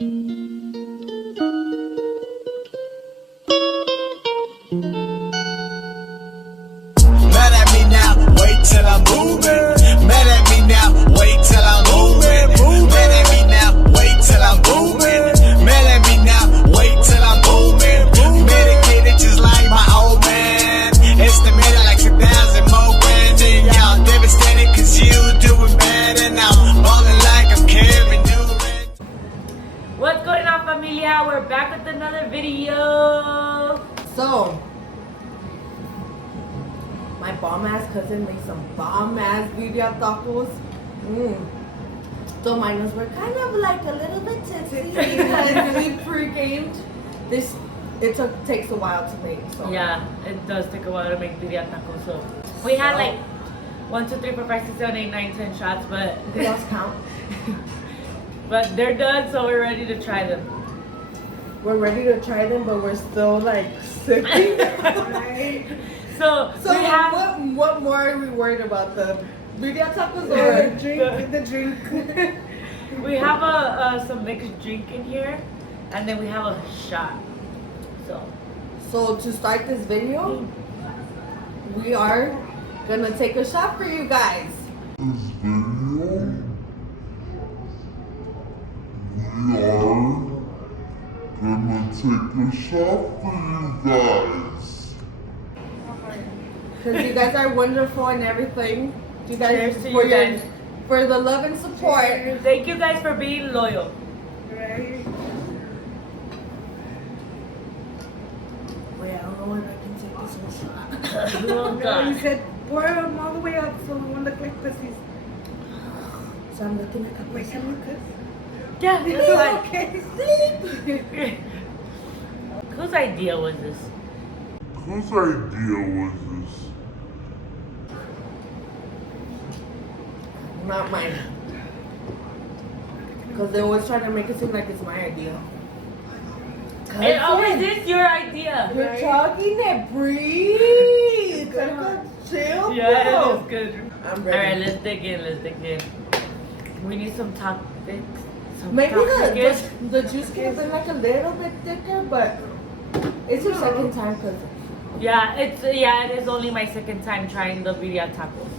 Mad at me now, wait till I'm moving. Mad at me now, wait till I'm moving. Mad at me now, wait till I'm moving. Mad at me now, wait till I'm moving. Medicated just like my old man. Estimated like 2,000 more grand. And y'all devastated cause you doing bad. And I'm balling like I'm Kevin Durant. What's going on, familia? We're back with another video. So, my bomb ass cousin made some bomb ass birria tacos. So mine were kind of like a little bit tipsy because we pre-gamed. Takes a while to make. So Yeah, it does take a while to make birria tacos. So we had like 1, 2, 3, 4, 5, 6, 7, 8, 9, 10 shots, but we lost count. but they're done, so we're ready to try them. We're ready to try them, but we're still like sipping. Right? So we have what more are we worried about, the birria tacos or the drink? we have some mixed drink in here, and then we have a shot. So to start this video, we are gonna take a shot for you guys. We are gonna take a shot for you guys. Because you guys are wonderful and everything. You guys Cheers to you guys. For the love and support. Thank you guys for being loyal. Right. Wait, I don't know if I can take this one shot. Oh, No, God. you said pour them all the way up so we won't look like pussies. So I'm looking at the Wait, can we cuss? Yeah, it's like, Okay. whose idea was this? Whose idea was this? Not mine. Because they always try to make it seem like it's my idea. It always is your idea. You're talking it, breathe. Chill. Yeah, bro. it is good. I'm All ready. right, let's dig in. We need some topics. Maybe the juice could have been like a little bit thicker, but it's your second time, cause it is only my second time trying the birria tacos.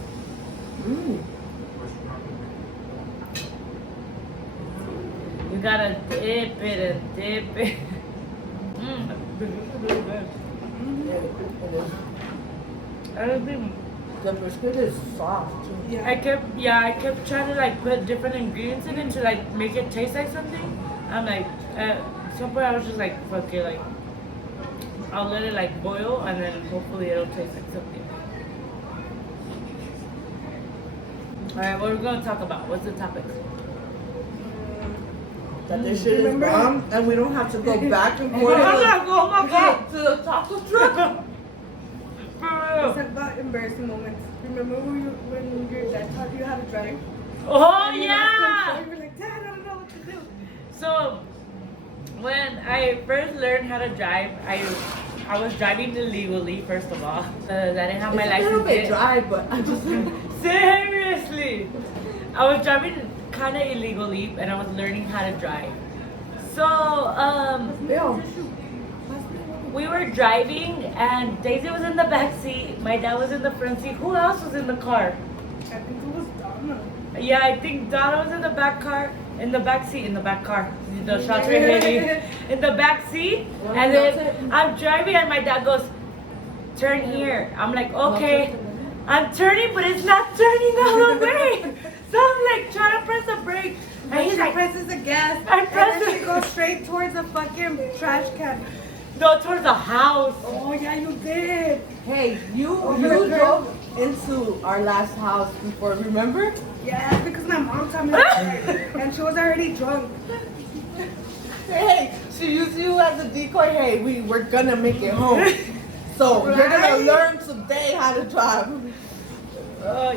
You gotta dip it and dip it. I don't think. The brisket is soft too. I kept trying to like put different ingredients in it to like make it taste like something. I'm like, at some point I was just like, fuck it, like, I'll let it like boil and then hopefully it'll taste like something. Alright, what are we gonna talk about? What's the topic? That this shit is bomb, and we don't have to go back and forth Oh my god! to the taco truck. Let's talk about embarrassing moments. Remember when your dad taught you how to drive? Oh And you lost yeah! control? You were like, Dad, I don't know what to do. So when I first learned how to drive, I was driving illegally first of all. I didn't have my It's a license little bit yet. dry, but I just Seriously, I was driving kind of illegally, and I was learning how to drive. So Bill. we were driving, and Daisy was in the back seat. My dad was in the front seat. Who else was in the car? I think it was Donna. Yeah, I think Donna was in the back car. In the back seat, in the back car. The shots were hitting. In the back seat. And then I'm driving and my dad goes, turn here. I'm like, okay. I'm turning, but it's not turning all the way. So I'm like trying to press the brake. And And he's she like, presses the gas. I press and then it. she goes straight towards the fucking trash can. no, towards the house. Oh, yeah, you did. Hey, you the drove into our last house before, remember? Yeah, because my mom told me that. And she was already drunk. Hey, she used you as a decoy. Hey, we're gonna make it home. So you're gonna Right? learn today how to drive.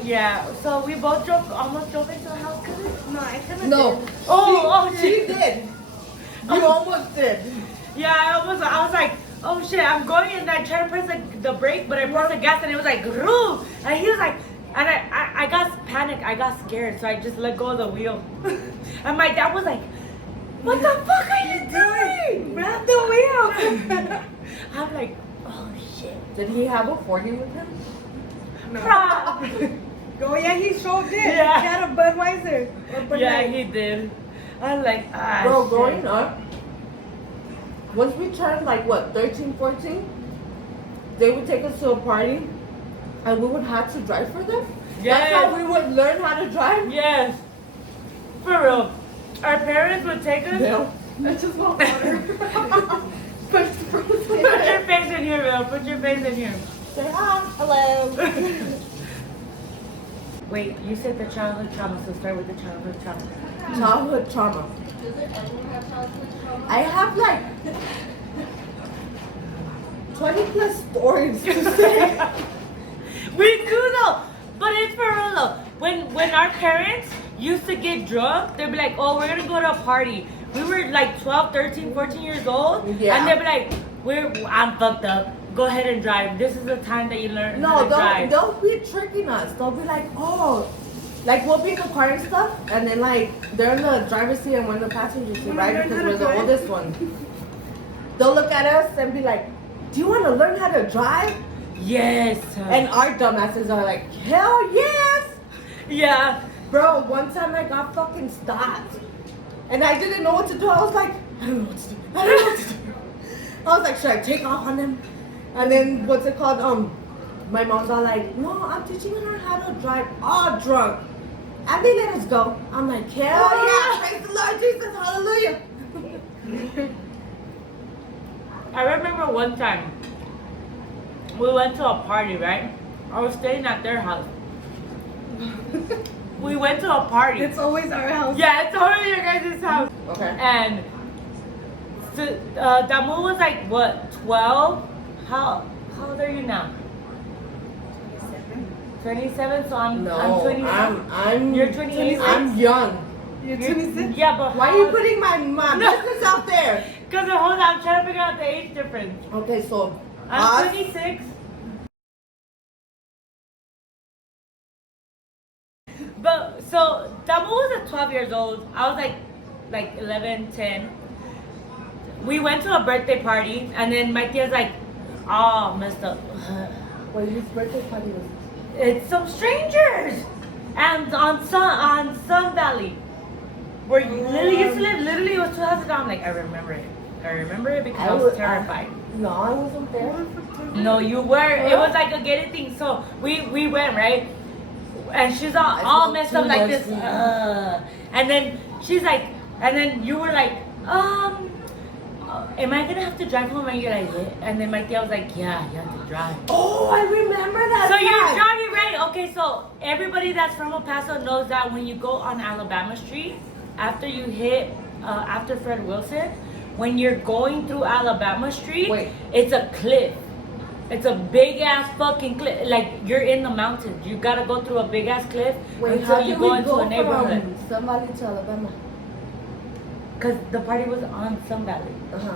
Yeah. So we both almost drove into the house. No, I couldn't. No. She did. You almost did. Yeah, I was like, oh shit, I'm going and I tried to press the brake, but I pressed the gas and it was like, Roo! And he was like, and I got panicked, I got scared, so I just let go of the wheel. And my dad was like, what the fuck I'm like, oh shit. Did he have a 40 with him? Crap. Oh yeah, he sure did. Yeah. He had a Budweiser. Or Bud Yeah, Light. he did. I'm like, ah, Bro, shit. growing up, once we turned like what, 13, 14, they would take us to a party and we would have to drive for them. That's how Yes. we would learn how to drive. Yes. For real. Our parents would take us. Bill. I just want water. But Put your face in here, Bill. Put your face in here. Say hi. Hello. Wait, you said the childhood trauma, so start with the childhood trauma. Childhood trauma. Does everyone have childhood trauma? I have like 20 plus stories to say. We do though, but it's for real though. When our parents used to get drunk, they'd be like, oh, we're gonna go to a party. We were like 12, 13, 14 years old, Yeah. and they'd be like, I'm fucked up. Go ahead and drive. This is the time that you learn how No, to drive. they'll be tricking us. They'll be like, oh, like we'll be in the car and stuff, and then like they're in the driver's seat and we're in the passenger seat, right? Because we're the oldest one. They'll look at us and be like, do you want to learn how to drive? Yes. And our dumbasses are like, hell yes! yeah. Bro, one time I got fucking stopped. And I didn't know what to do. I was like, I don't know what to do. I don't know what to do. I was like, should I take off on them? And then, what's it called? My mom's all like, no, I'm teaching her how to drive all drunk. And they let us go. I'm like, hell yeah, praise the Lord Jesus, hallelujah. I remember one time we went to a party, right? I was staying at their house. We went to a party. it's always our house. Yeah, it's already your guys' house. Okay. And so, Damu was like, what, 12? How old are you now? 27, so I'm No, 27. I'm You're 28. I'm young. You're 26? Yeah, but Why are you putting my business out there? Because hold on, I'm trying to figure out the age difference. Okay, so I'm us- 26. But so Damu was at 12 years old. I was like 11, 10. We went to a birthday party, and then my tia's like, oh, messed up. Wait, whose birthday party was It's some strangers, and on Sun Valley, where Lily used to live. Literally, it was 2 houses down. I'm like, I remember it. I remember it because I was terrified. No, I wasn't there. No, you were. It was like a gated thing. So we went, right? And she's all messed up like this. And then she's like, and then you were like, am I gonna have to drive home? And you're like, yeah. And then my tia was like, yeah, you have to drive. Oh, I remember that. So you're time. driving, right? Okay, so everybody that's from El Paso knows that when you go on Alabama Street, after you hit, after Fred Wilson, when you're going through Alabama Street, Wait. it's a cliff. It's a big ass fucking cliff. Like you're in the mountains. You gotta go through a big ass cliff Wait, until how you did go we into go a neighborhood. from Sun Valley to Alabama? Cause the party was on Sun Valley. Uh-huh.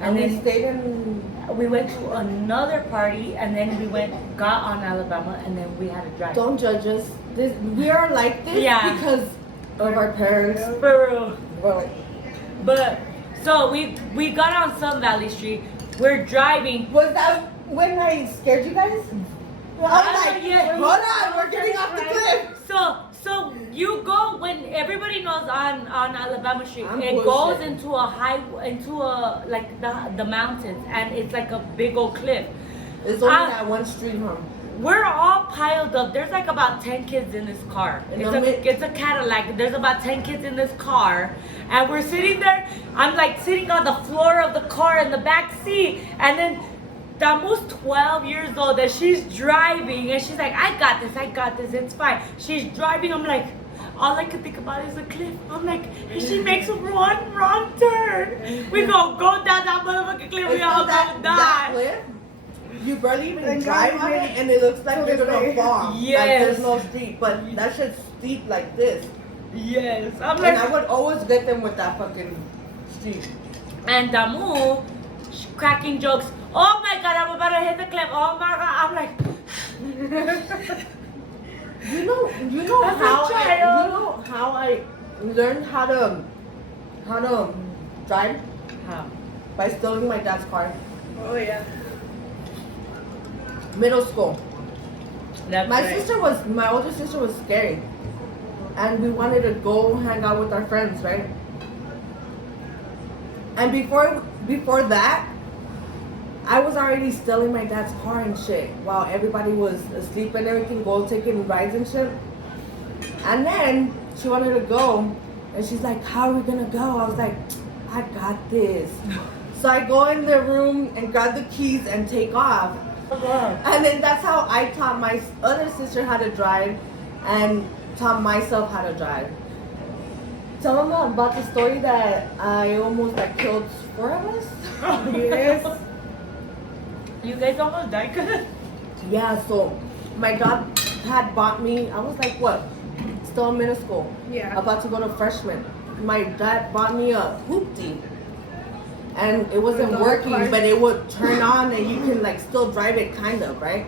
And And we then- stayed in. We went to another party and then we got on Alabama and then we had to drive. Don't judge us. We are like this Yeah. because of our parents. For real. We're like, But so we got on Sun Valley Street. We're driving. was that when I scared you guys? I was like, yeah. hold on, we're getting off the cliff. So you go when everybody knows on Alabama Street. I'm It bullshitting. goes into a like the mountains and it's like a big old cliff. It's only Ah. that one street, huh? We're all piled up. There's like about 10 kids in this car. It's a Cadillac. There's about 10 kids in this car. And we're sitting there. I'm like sitting on the floor of the car in the back seat. And then Damu's 12 years old and she's driving. And she's like, I got this. It's fine. She's driving. I'm like, all I could think about is a cliff. I'm like, if she makes one wrong turn, we go down that motherfucking cliff. We all gonna die. That cliff, you barely even Thank drive God on we it, made it and it looks like to you're this gonna day. fall. Like Yes. there's no steep, but that shit's steep like this. Yes. I'm And I like, would always get them with that fucking steep. and Damu cracking jokes. Oh my god, I'm about to hit the cliff. Oh my god. I'm like, You know As a how child. I learned how to drive. how? by stealing my dad's car. Oh yeah. Middle school. That's My right. my older sister was scary. And we wanted to go hang out with our friends, right? And before that, I was already stealing my dad's car and shit while everybody was asleep and everything, go taking rides and shit. And then she wanted to go and she's like, how are we gonna go? I was like, I got this. So I go in the room and grab the keys and take off. And then that's how I taught my other sister how to drive and taught myself how to drive. Tell them about the story that I almost killed 4 of us. Yes. You guys almost died, cuz? Yeah, so my dad had bought me, I was like, what? Still in middle school. Yeah. About to go to freshman. My dad bought me a hoopty. And it wasn't With the working, car. but it would turn on and you can still drive it kind of, right?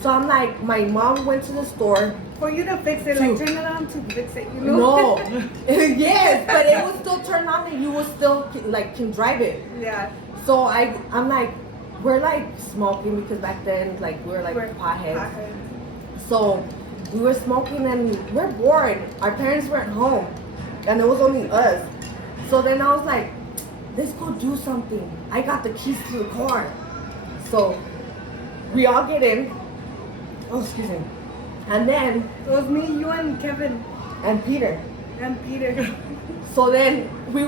So I'm like, my mom went to the store. For you to fix it, Two. like turn it on to fix it, you know? No. Yes, but it would still turn on and you will still can drive it. Yeah. So I'm like, we're smoking because back then we were We're potheads. So we were smoking and we're bored. Our parents weren't home and it was only us. So then I was like, let's go do something. I got the keys to the car. So we all get in. Oh, excuse me. And then, It was me, you, and Kevin, and Peter. and Peter. So then we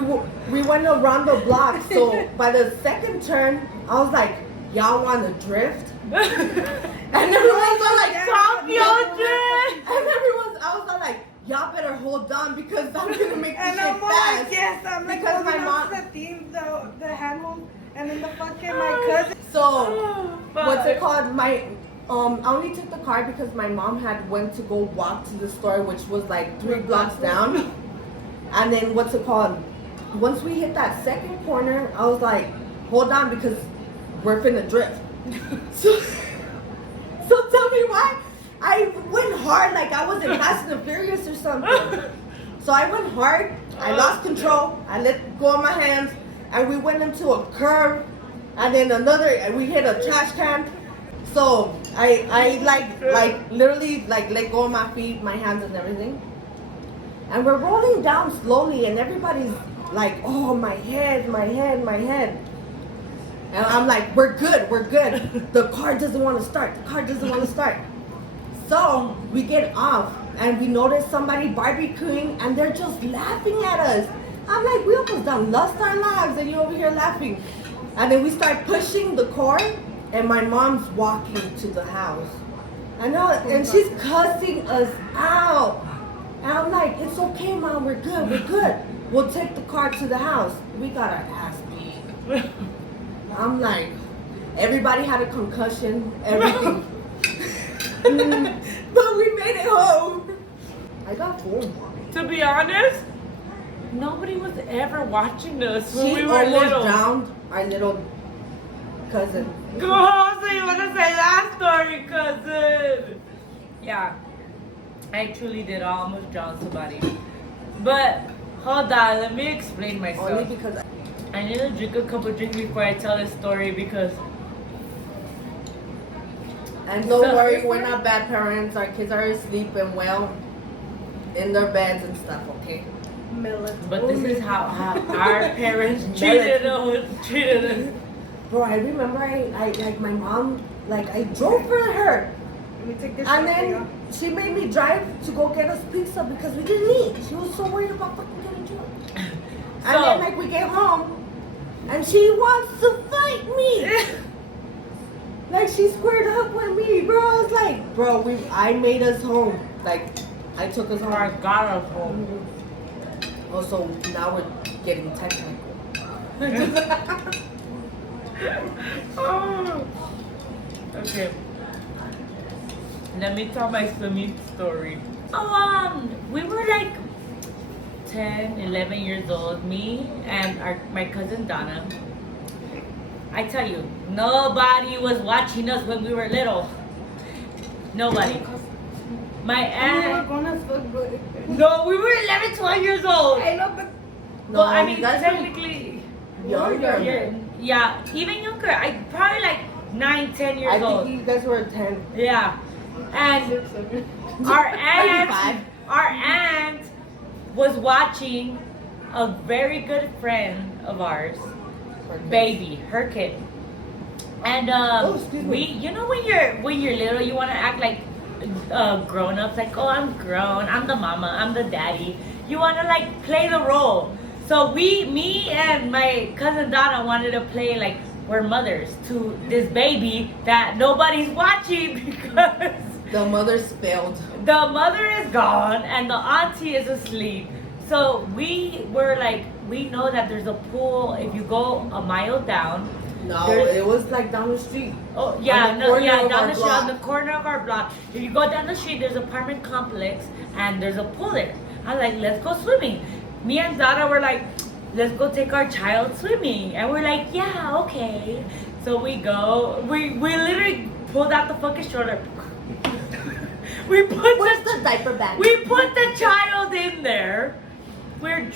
went around the block. So by the second turn, I was like, y'all want to drift? And everyone's all like, Tokyo drift! and I was all like, y'all better hold on because I'm gonna make this And shit I'm all fast. like, yes, I'm like, Because my holding mom- on to the theme, the handle, and then the fucking my cousin. So Oh, what's it fuck. called? I only took the car because my mom had went to go walk to the store, which was 3 blocks down. And then what's it called? Once we hit that second corner, I was like, hold on because we're finna drift. So tell me why I went hard like I was in Fast and Furious or something. So I went hard, I lost control, I let go of my hands, and we went into a curve, and then and we hit a trash can. So I literally let go of my feet, my hands and everything. And we're rolling down slowly and everybody's like, oh, my head. And I'm like, we're good. The car doesn't want to start. So we get off and we notice somebody barbecuing and they're just laughing at us. I'm like, we almost done lost our lives and you're over here laughing. And then we start pushing the car and my mom's walking to the house. I know, and she's cussing us out. And I'm like, it's okay, Mom, we're good. We'll take the car to the house. We got our ass beat. I'm like, everybody had a concussion, everything. But we made it home. I got home. To be honest, nobody was ever watching us when She we were almost little. drowned our little cousin. Oh, so you want to say that story, cousin? Yeah, I truly did almost drown somebody. But hold on, let me explain myself. Only because I need to drink a couple drinks before I tell this story because and don't So- worry, we're not bad parents. Our kids are asleep and well in their beds and stuff, okay? but this is how our parents treated us. Bro, I remember I like my mom, I drove for her. Let me take this And shot for then you. she made me drive to go get us pizza because we didn't eat. She was so worried about fucking getting drunk. And So- then we get home and she wants to fight me. She squared up with me, bro. I was like, bro, I made us home. I took us I home. got us home. Also, now we're getting technical. Oh. Okay. Let me tell my swimming story. We were 10, 11 years old, me and my cousin Donna. I tell you, nobody was watching us when we were little. Nobody. My We were aunt. grown as fuck, bro. No, we were 11, 12 years old. I know, but No, Well, I mean, that's technically, Younger. Yeah, even younger. I probably like 9, 10 years I old. think you guys were 10. Yeah, and 6, 7. our 35. aunt was watching a very good friend of ours, baby, her kid, and excuse me. we, you know, when you're little, you want to act like grown ups, like, oh, I'm grown, I'm the mama, I'm the daddy. You want to like play the role. So me and my cousin Donna wanted to play like we're mothers to this baby that nobody's watching because The mother's failed. the mother is gone and the auntie is asleep. So we were like, we know that there's a pool if you go a mile down. No, There's- it was like down the street. Oh yeah, On the no, corner yeah, of down our the street on block. the corner of our block. If you go down the street, there's an apartment complex and there's a pool there. I was like, let's go swimming. Me and Zara were like, let's go take our child swimming, and we're like, yeah, okay. So we go. We literally pulled out the fucking stroller. we put Where's the diaper bag? we put the child in there. We're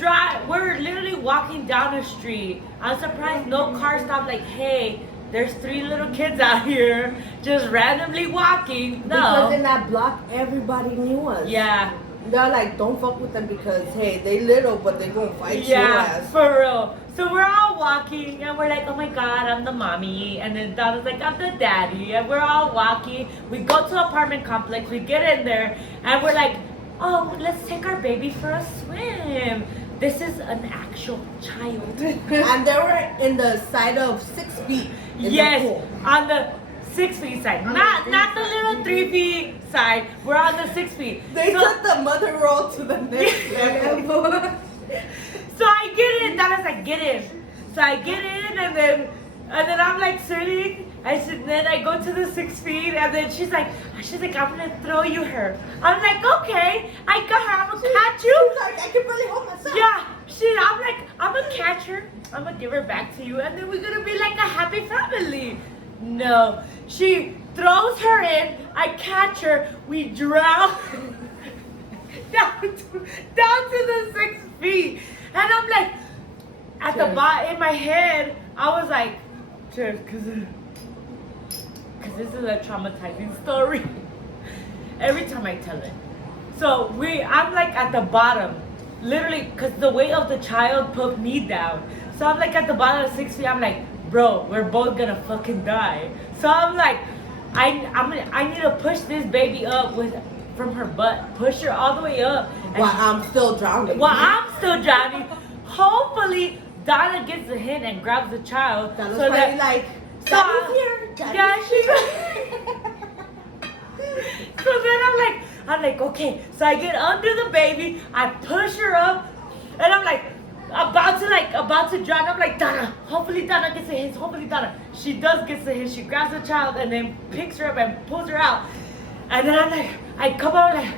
literally walking down the street. I'm surprised no car stopped. Like, hey, there's 3 little kids out here just randomly walking. Because in No. that block, everybody knew us. Yeah. They're like, don't fuck with them because, hey, they little, but they gonna fight your Yeah, ass. for real. So we're all walking and we're like, oh my god, I'm the mommy. And then Donna's like, I'm the daddy. And we're all walking. We go to an apartment complex. We get in there and we're like, oh, let's take our baby for a swim. This is an actual child. And they were in the side of 6 feet. In Yes, The pool. on the 6 feet side. Not the little 3 feet side. We're on the 6 feet. They So- took the mother roll to the next level. So I get in, Donna's like, get in. So I get in and then I'm like sitting. Then I go to the 6 feet and then she's like, I'm gonna throw you her. I'm like, okay, I got her, I'm gonna catch you. She's like, I can barely hold myself. Yeah, I'm like, I'm gonna catch her, I'm gonna give her back to you, and then we're gonna be like a happy family. No, she throws her in, I catch her, we drown down to the 6 feet. And I'm like, at the Cheers. bottom, in my head, I was like, cheers, because this is a traumatizing story. Every time I tell it. So I'm like at the bottom, literally, because the weight of the child put me down. So I'm like at the bottom of 6 feet. I'm like, bro, we're both gonna fucking die. So I'm like, I need to push this baby up from her butt, push her all the way up. And While I'm still drowning. while I'm still drowning, hopefully Donna gets the hint and grabs the child. That was so probably that like, so Daddy's here. yeah, so then I'm like, okay. So I get under the baby, I push her up, and I'm like, about to drown. I'm like, Donna, hopefully Donna gets a hint. Hopefully Donna. She does get the hint. She grabs the child and then picks her up and pulls her out. And then I'm like, I come out like,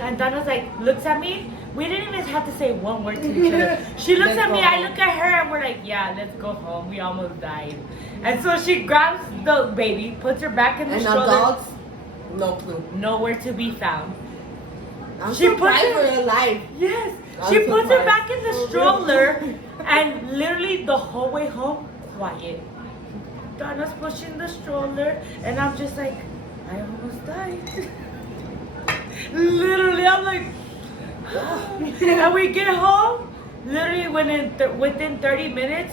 and Donna's like, looks at me. We didn't even have to say one word to each other. She looks Let's at me, go I home. look at her, and we're like, yeah, let's go home. We almost died. And so she grabs the baby, puts her back in the And the stroller. dogs, no clue. Nowhere to be found. I'm She surprised puts for her- your life. Yes. I'm She puts her surprised. back in the stroller, and literally the whole way home, quiet. Donna's pushing the stroller, and I'm just like, I almost died. Literally, I'm like, and we get home, literally within 30 minutes,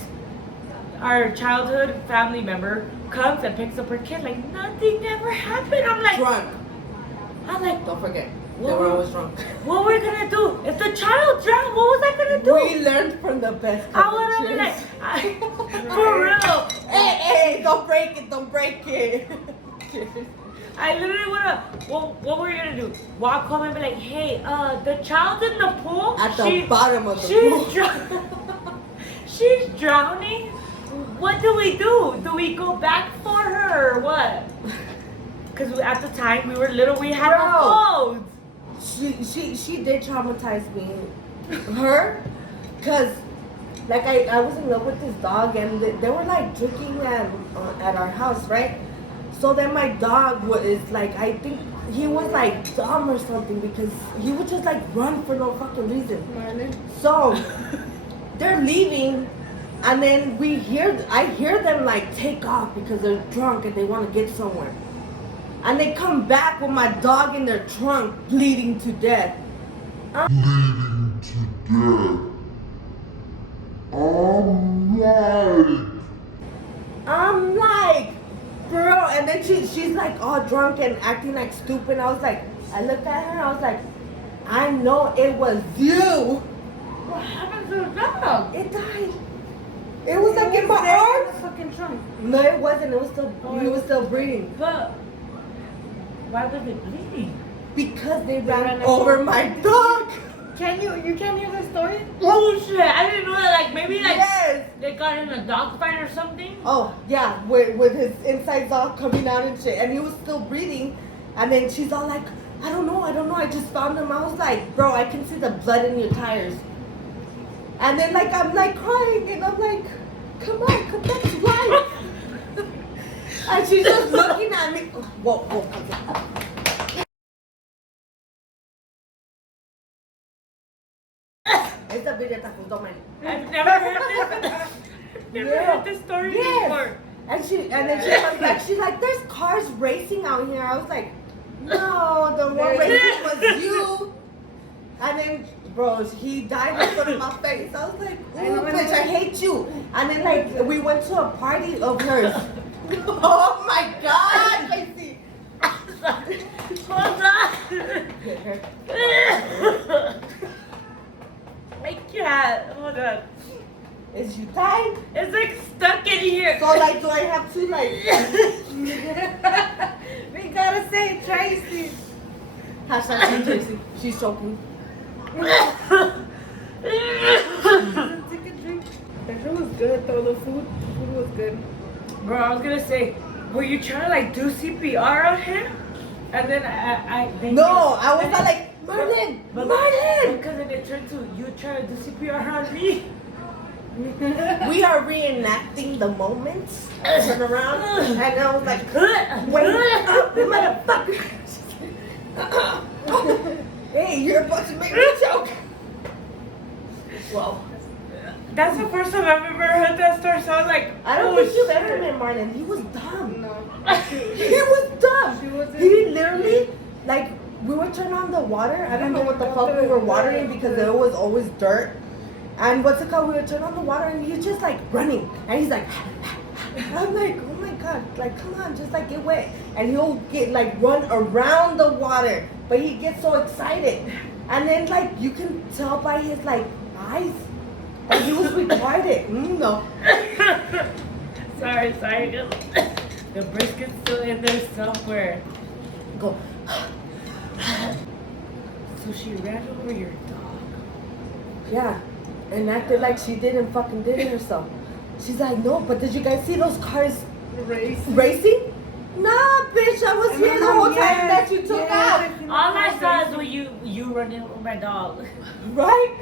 our childhood family member comes and picks up her kid like nothing ever happened. I'm like, Don't forget, they What were were- always drunk. what we're gonna do? If the child drowned, what was I gonna do? We learned from the best. I would have been like, for real. Hey, don't break it, don't break it. I literally would have. What were we gonna do? Walk home and be like, hey, the child's in the pool. At the bottom of the she's pool. she's drowning. What do we do? Do we go back for her or what? Because at the time we were little, we had no phones. She did traumatize me. Her, cause like I was in love with this dog and they were like drinking at our house, right? So then my dog was like, I think he was like dumb or something because he would just like run for no fucking reason. So they're leaving And then I hear them like take off because they're drunk and they want to get somewhere. And they come back with my dog in their trunk, bleeding to death. Bleeding to death. I'm like, bro. And then she's like all drunk and acting like stupid. I was like, I looked at her. I was like, I know it was you. What happened to the dog? It died. It was like in my arms. Fucking trunk. No, it wasn't. It was still breathing. But why was it bleeding? Because they ran over my dog. You can't hear the story? Oh shit! I didn't know that. Like maybe like Yes. they got in a dog fight or something. Oh yeah, with his insides all coming out and shit, and he was still breathing. And then she's all like, I don't know. I just found him. I was like, bro, I can see the blood in your tires. And then like I'm like crying, and I'm like, come back to life. And she's just looking at me. Whoa. It's a Birria Tacos, don't mind. I've never heard this. Heard this story before. And then she comes back. She's like, "There's cars racing out here." I was like, "No, the one racing was you." And then, bro, he died in front of my face. I was like, "Oh, bitch, I hate you." And then, like, we went to a party of hers. Oh my God, Casey. Hold on. My cat. Hold on. Is you died? It's like stuck in here. So, like, do I have to, like... We gotta say Tracy. Hashtag Tracy. She's choking. Take a drink. That shit was good though. The food was good. Bro, I was gonna say, were you trying to like do CPR on him? And then I No, I was not like, Marlon! Because then it turned to you trying to do CPR on me. We are reenacting the moments. I turn around and I was like, wait up, you motherfucker! Hey, you're about to make me choke. Whoa. That's the first time I've ever heard that story, so I was like, I don't oh, think you've shit. ever met Marlon. He was dumb. No. He was dumb. She wasn't- He literally, like, we would turn on the water. I don't know what the fuck we were watering because there was always dirt. And what's it called? We would turn on the water and he's just like running. And he's like, I'm like, oh my God, like, come on, just like get wet. And he'll get like run around the water. But he gets so excited. And then like you can tell by his like eyes that he was retarded. No. Sorry. The brisket's still in there somewhere. Go. So she ran over your dog. Yeah. And acted like she didn't fucking did it herself. She's like, no, but did you guys see those cars racing? Nah, bitch, I was here the whole time that you took out. All I saw is when you running over my dog. Right?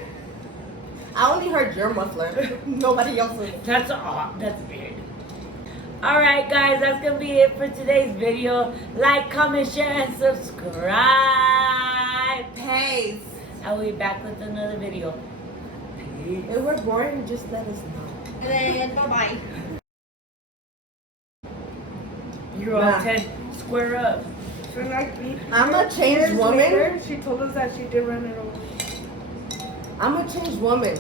I only heard your muffler. Nobody else's. That's weird. Alright guys, that's gonna be it for today's video. Like, comment, share, and subscribe. Peace. I'll be back with another video. Peace. If we're boring, just let us know. And bye-bye. You're all 10. Square up. So like, I'm a changed woman. later, she told us that she did run it over. I'm a changed woman.